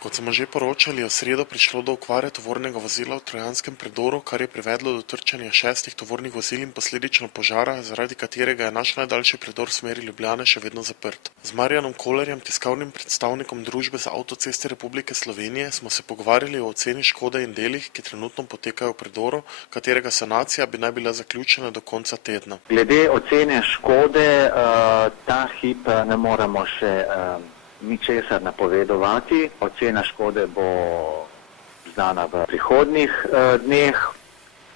Kot smo že poročali, je v sredo prišlo do okvare tovornega vozila v Trojanskem predoru, kar je privedlo do trčenja 6 tovornih vozil in posledično požara, zaradi katerega je naš najdaljši predor v smeri Ljubljane še vedno zaprt. Z Marjanom Kolarjem, tiskovnim predstavnikom Družbe za avtoceste Republike Slovenije, smo se pogovarjali o oceni škode in delih, ki trenutno potekajo v predoru, katerega sanacija bi naj bila zaključena do konca tedna. Glede ocene škode, ta hip ne moremo še ničesar napovedovati. Ocena škode bo znana v prihodnjih dneh.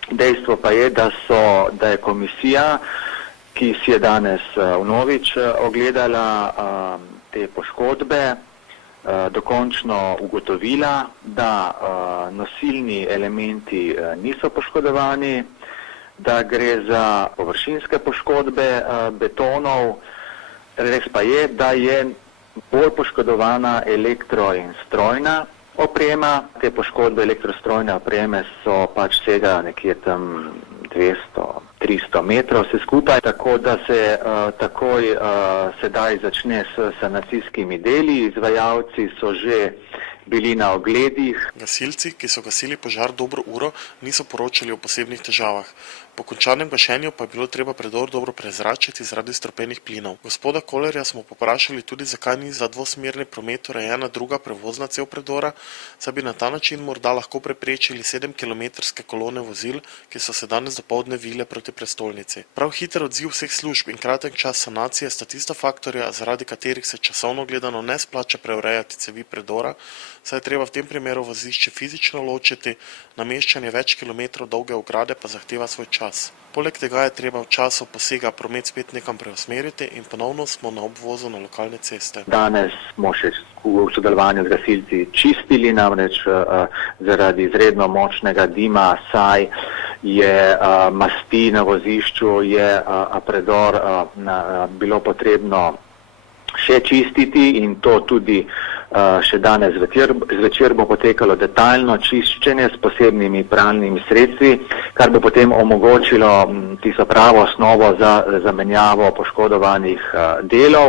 Dejstvo pa je, da je komisija, ki si je danes vnovič ogledala te poškodbe, dokončno ugotovila, da nosilni elementi niso poškodovani, da gre za površinske poškodbe betonov. Res pa je, da je bolj poškodovana elektro- in strojna oprema. Te poškodbe elektrostrojne opreme so pač sega nekje tam 200-300 metrov vse skupaj, tako da se takoj sedaj začne s sanacijskimi deli. Izvajalci so že bili na ogledih. Gasilci, ki so gasili požar dobro uro, niso poročali o posebnih težavah. Po končanem gašenju pa je bilo treba predor dobro prezračiti zaradi strupenih plinov. Gospoda Kolarja smo poprašali tudi, zakaj ni za dvosmerni promet urejena druga prevozna cev predora, saj bi na ta način morda lahko preprečili 7-kilometrske kolone vozil, ki so se danes dopoldne vile proti prestolnici. Prav hiter odziv vseh služb in kratek čas sanacije sta tista faktorja, zaradi katerih se časovno gledano ne splača preurejati cevi predora, saj je treba v tem primeru vozišče fizično ločiti, nameščanje več kilometrov dolge ograde pa zahteva svoj čas. Poleg tega je treba v času posega promet spet nekam preusmeriti in ponovno smo na obvozu na lokalne ceste. Danes smo še v sodelovanju z gasilci čistili, namreč zaradi izredno močnega dima, saj je masti na vozišču, je predor bilo potrebno še čistiti in to tudi še danes zvečer bo potekalo detaljno čiščenje s posebnimi pralnimi sredstvi, kar bo potem omogočilo tisto pravo osnovo za zamenjavo poškodovanih delov.